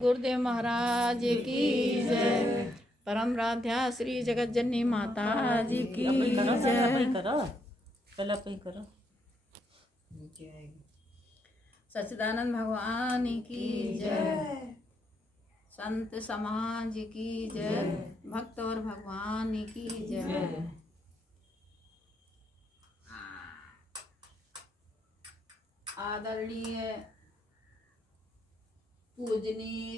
गुरुदेव महाराज की जय। परम राध्या श्री जगत जननी माता जी की जय। सच्चिदानंद भगवान की जय। संत समाज की जय। भक्त और भगवान की जय। आदरणीय पूजनीय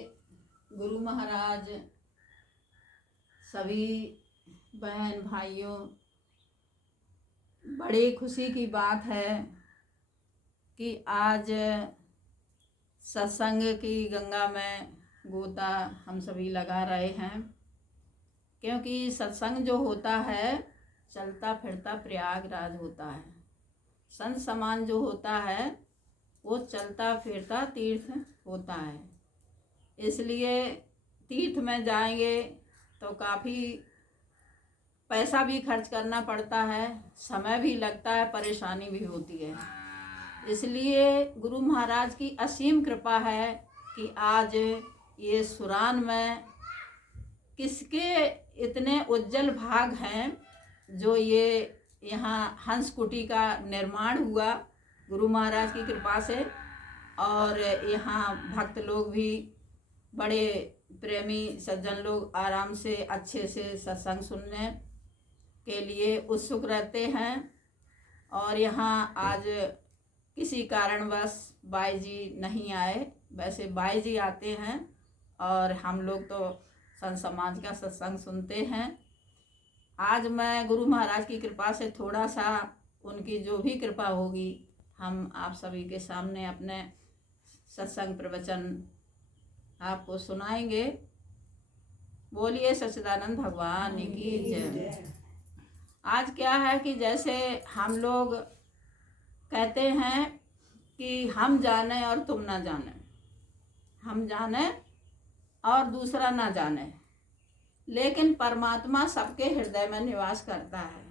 गुरु महाराज, सभी बहन भाइयों, बड़ी खुशी की बात है कि आज सत्संग की गंगा में गोता हम सभी लगा रहे हैं, क्योंकि सत्संग जो होता है चलता फिरता प्रयागराज होता है। संत समान जो होता है वो चलता फिरता तीर्थ होता है। इसलिए तीर्थ में जाएंगे तो काफ़ी पैसा भी खर्च करना पड़ता है, समय भी लगता है, परेशानी भी होती है। इसलिए गुरु महाराज की असीम कृपा है कि आज ये सुरान में किसके इतने उज्जवल भाग हैं जो ये यहाँ हंस कुटी का निर्माण हुआ गुरु महाराज की कृपा से। और यहाँ भक्त लोग भी बड़े प्रेमी सज्जन लोग आराम से अच्छे से सत्संग सुनने के लिए उत्सुक रहते हैं। और यहाँ आज किसी कारणवश बाई जी नहीं आए, वैसे बाई जी आते हैं और हम लोग तो संत समाज का सत्संग सुनते हैं। आज मैं गुरु महाराज की कृपा से थोड़ा सा उनकी जो भी कृपा होगी हम आप सभी के सामने अपने सत्संग प्रवचन आपको सुनाएंगे। बोलिए सच्चिदानंद भगवान की जय। आज क्या है कि जैसे हम लोग कहते हैं कि हम जाने और तुम ना जाने, हम जाने और दूसरा ना जाने, लेकिन परमात्मा सबके हृदय में निवास करता है,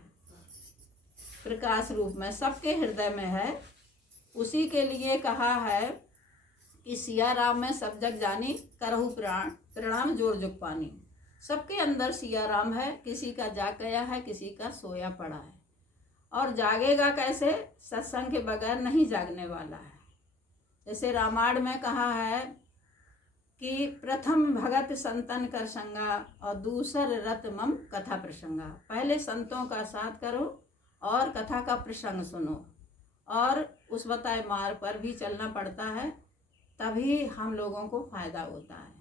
प्रकाश रूप में सबके हृदय में है। उसी के लिए कहा है कि सिया राम में सब जग जानी, करहु प्राण प्रणाम जोर जुग पानी। सबके अंदर सिया राम है, किसी का जाग गया है, किसी का सोया पड़ा है। और जागेगा कैसे? सत्संग के बगैर नहीं जागने वाला है। जैसे रामायण में कहा है कि प्रथम भगत संतन कर संगा और दूसर रत मम कथा प्रसंगा। पहले संतों का साथ करो और कथा का प्रसंग सुनो, और उस बताए मार्ग पर भी चलना पड़ता है, तभी हम लोगों को फायदा होता है।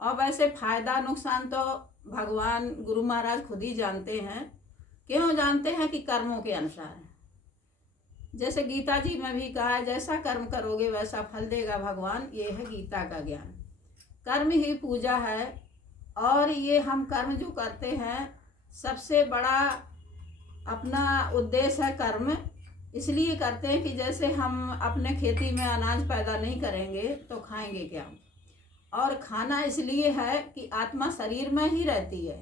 और वैसे फायदा नुकसान तो भगवान गुरु महाराज खुद ही जानते हैं। क्यों जानते हैं? कि कर्मों के अनुसार। जैसे गीता जी में भी कहा है, जैसा कर्म करोगे वैसा फल देगा भगवान। ये है गीता का ज्ञान। कर्म ही पूजा है। और ये हम कर्म जो करते हैं, सबसे बड़ा अपना उद्देश्य है कर्म इसलिए करते हैं कि जैसे हम अपने खेती में अनाज पैदा नहीं करेंगे तो खाएंगे क्या। और खाना इसलिए है कि आत्मा शरीर में ही रहती है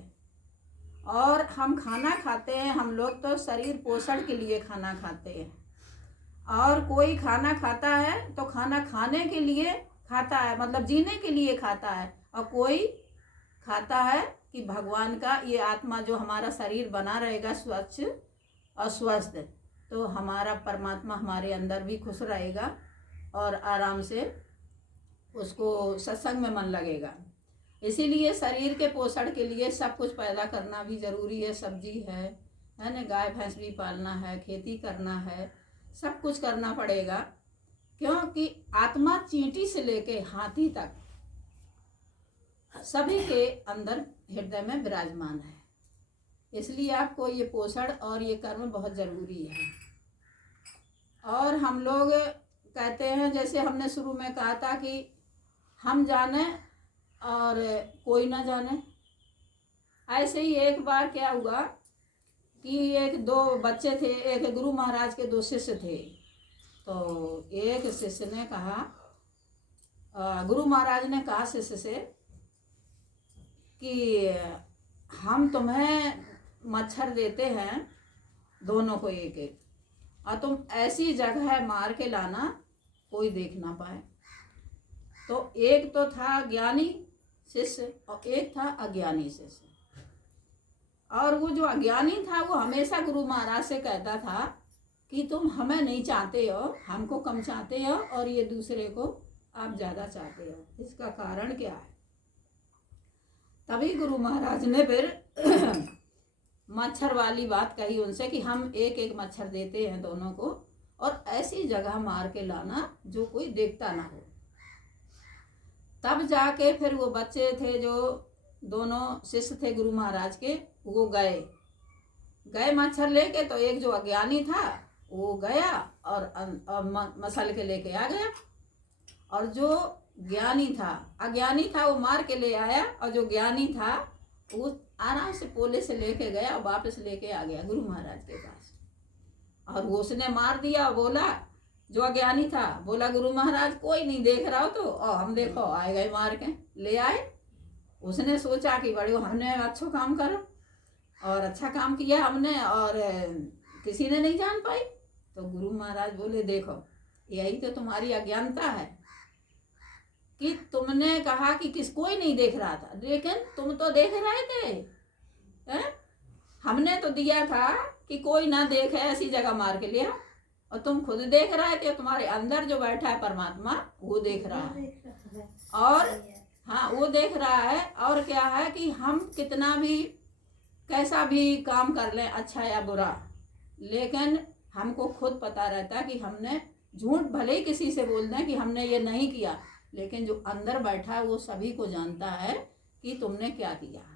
और हम खाना खाते हैं। हम लोग तो शरीर पोषण के लिए खाना खाते हैं, और कोई खाना खाता है तो खाना खाने के लिए खाता है, मतलब जीने के लिए खाता है। और कोई खाता है कि भगवान का ये आत्मा जो हमारा शरीर बना रहेगा स्वच्छ और स्वस्थ, तो हमारा परमात्मा हमारे अंदर भी खुश रहेगा और आराम से उसको सत्संग में मन लगेगा। इसीलिए शरीर के पोषण के लिए सब कुछ पैदा करना भी ज़रूरी है। सब्जी है ना, गाय भैंस भी पालना है, खेती करना है, सब कुछ करना पड़ेगा। क्योंकि आत्मा चींटी से लेके हाथी तक सभी के अंदर हृदय में विराजमान है। इसलिए आपको ये पोषण और ये कर्म बहुत ज़रूरी है। और हम लोग कहते हैं, जैसे हमने शुरू में कहा था कि हम जाने और कोई ना जाने। ऐसे ही एक बार क्या हुआ कि एक दो बच्चे थे, एक गुरु महाराज के दो शिष्य थे। तो एक शिष्य ने कहा, गुरु महाराज ने कहा शिष्य से कि हम तुम्हें मच्छर देते हैं दोनों को एक एक, और तुम ऐसी जगह मार के लाना कोई देख ना पाए। तो एक तो था ज्ञानी शिष्य और एक था अज्ञानी शिष्य। और वो जो अज्ञानी था वो हमेशा गुरु महाराज से कहता था कि तुम हमें नहीं चाहते हो, हमको कम चाहते हो और ये दूसरे को आप ज़्यादा चाहते हो, इसका कारण क्या है। तभी गुरु महाराज ने फिर मच्छर वाली बात कही उनसे कि हम एक एक मच्छर देते हैं दोनों को, और ऐसी जगह मार के लाना जो कोई देखता ना हो। तब जाके फिर वो बच्चे थे जो दोनों शिष्य थे गुरु महाराज के, वो गए मच्छर लेके। तो एक जो अज्ञानी था वो गया और मसल के लेके आ गया, और जो अज्ञानी था वो मार के ले आया, और जो ज्ञानी था वो आराम से पोले से लेके गया और वापस लेके आ गया गुरु महाराज के पास। और वो उसने मार दिया, बोला जो अज्ञानी था, बोला गुरु महाराज कोई नहीं देख रहा हो तो हम देखो आए गए मार के ले आए। उसने सोचा कि बड़े हमने अच्छा काम करो और अच्छा काम किया हमने, और किसी ने नहीं जान पाई। तो गुरु महाराज बोले देखो यही तो तुम्हारी अज्ञानता है कि तुमने कहा कि कोई नहीं देख रहा था, लेकिन तुम तो देख रहे थे। हमने तो दिया था कि कोई ना देखे ऐसी जगह मार के लिया, और तुम खुद देख रहे थे। तुम्हारे अंदर जो बैठा है परमात्मा वो देख रहा है, और हाँ वो देख रहा है। और क्या है कि हम कितना भी कैसा भी काम कर लें अच्छा या बुरा, लेकिन हमको खुद पता रहता है कि हमने झूठ भले ही किसी से बोल दें कि हमने ये नहीं किया, लेकिन जो अंदर बैठा है वो सभी को जानता है कि तुमने क्या किया है।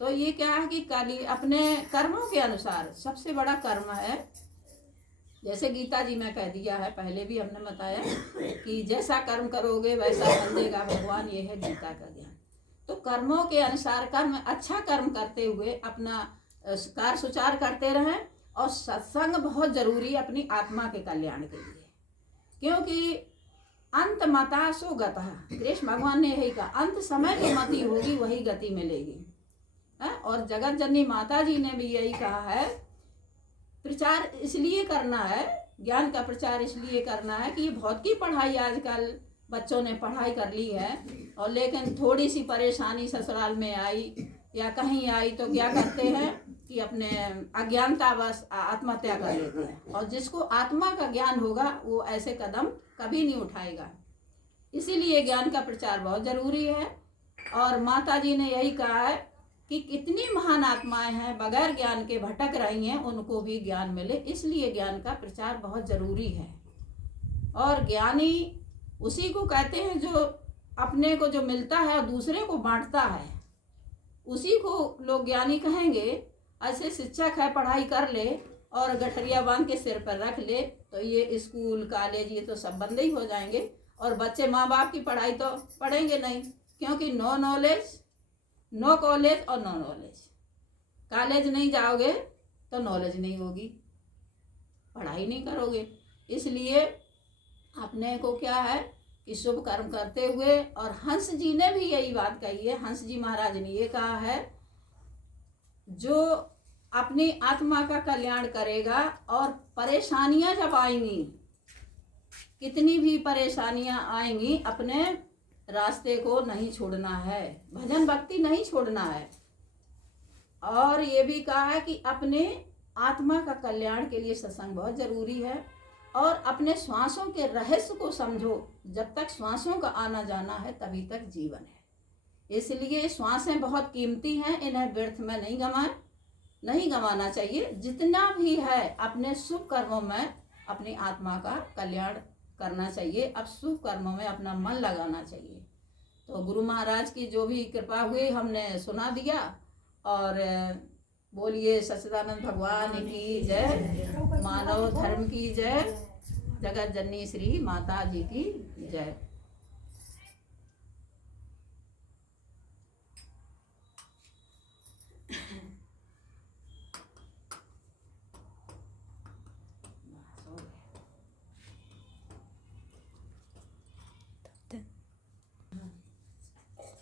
तो ये क्या है कि अपने कर्मों के अनुसार सबसे बड़ा कर्म है। जैसे गीता जी में कह दिया है, पहले भी हमने बताया कि जैसा कर्म करोगे वैसा फल देगा भगवान, ये है गीता का ज्ञान। तो कर्मों के अनुसार कर्म, अच्छा कर्म करते हुए अपना कार्य सुचार करते रहें। और सत्संग बहुत जरूरी है अपनी आत्मा के कल्याण के लिए, क्योंकि अंत मता सो गतः, कृष्ण भगवान ने यही कहा, अंत समय जो मति होगी वही गति मिलेगी। और जगत जननी माता जी ने भी यही कहा है, प्रचार इसलिए करना है, ज्ञान का प्रचार इसलिए करना है कि ये बहुत की पढ़ाई आजकल बच्चों ने पढ़ाई कर ली है, और लेकिन थोड़ी सी परेशानी ससुराल में आई या कहीं आई तो क्या करते हैं कि अपने अज्ञानतावश आत्महत्या कर लेते हैं। और जिसको आत्मा का ज्ञान होगा वो ऐसे कदम कभी नहीं उठाएगा। इसीलिए ज्ञान का प्रचार बहुत जरूरी है। और माता जी ने यही कहा है कि कितनी महान आत्माएं हैं बगैर ज्ञान के भटक रही हैं, उनको भी ज्ञान मिले, इसलिए ज्ञान का प्रचार बहुत जरूरी है। और ज्ञानी उसी को कहते हैं जो अपने को जो मिलता है और दूसरे को बांटता है, उसी को लोग ज्ञानी कहेंगे। ऐसे शिक्षक है पढ़ाई कर ले और गठरिया बांध के सिर पर रख ले तो ये स्कूल कॉलेज ये तो सब बंद ही हो जाएंगे, और बच्चे माँ बाप की पढ़ाई तो पढ़ेंगे नहीं, क्योंकि नो नॉलेज नो कॉलेज और नो नॉलेज। कॉलेज नहीं जाओगे तो नॉलेज नहीं होगी, पढ़ाई नहीं करोगे। इसलिए अपने को क्या है कि शुभ कर्म करते हुए, और हंस जी ने भी यही बात कही है, हंस जी महाराज ने ये कहा है, जो अपनी आत्मा का कल्याण करेगा और परेशानियां जब आएंगी, कितनी भी परेशानियां आएंगी, अपने रास्ते को नहीं छोड़ना है, भजन भक्ति नहीं छोड़ना है। और ये भी कहा है कि अपने आत्मा का कल्याण के लिए सत्संग बहुत जरूरी है। और अपने श्वासों के रहस्य को समझो, जब तक श्वासों का आना जाना है तभी तक जीवन है। इसलिए श्वासें बहुत कीमती हैं, इन्हें व्यर्थ में नहीं गंवाना चाहिए। जितना भी है अपने शुभ कर्मों में अपनी आत्मा का कल्याण करना चाहिए, अब शुभ कर्मों में अपना मन लगाना चाहिए। तो गुरु महाराज की जो भी कृपा हुई हमने सुना दिया, और बोलिए सच्चिदानंद भगवान की जय, मानव धर्म की जय, जगत जननी श्री माता जी की जय।